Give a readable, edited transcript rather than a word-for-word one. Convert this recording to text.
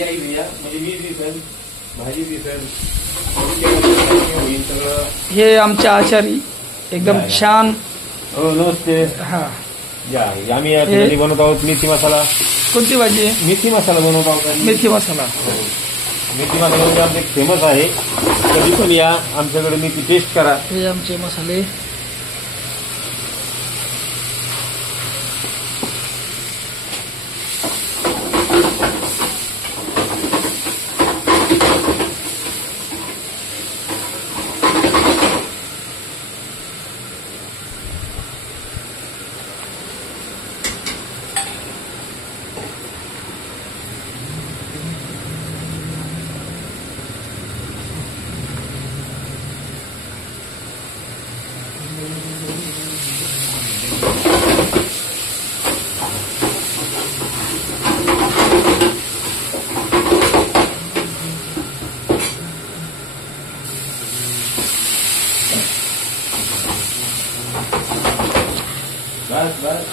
या म्हणजे मी दिसेल, भाजी दिसेल, सगळं. हे आमचे आचारी एकदम छान. हो नमस्ते. हा या आम्ही या ठिकाणी बनवत आहोत मेथी मसाला. कोणती भाजी? मेथी मसाला बनवत आहोत. मेथी मसाला. मेथी मसाला म्हणजे आमचे फेमस आहे. कधी पण या आमच्याकडे मेथी टेस्ट करा. हे आमचे मसाले. बस बस.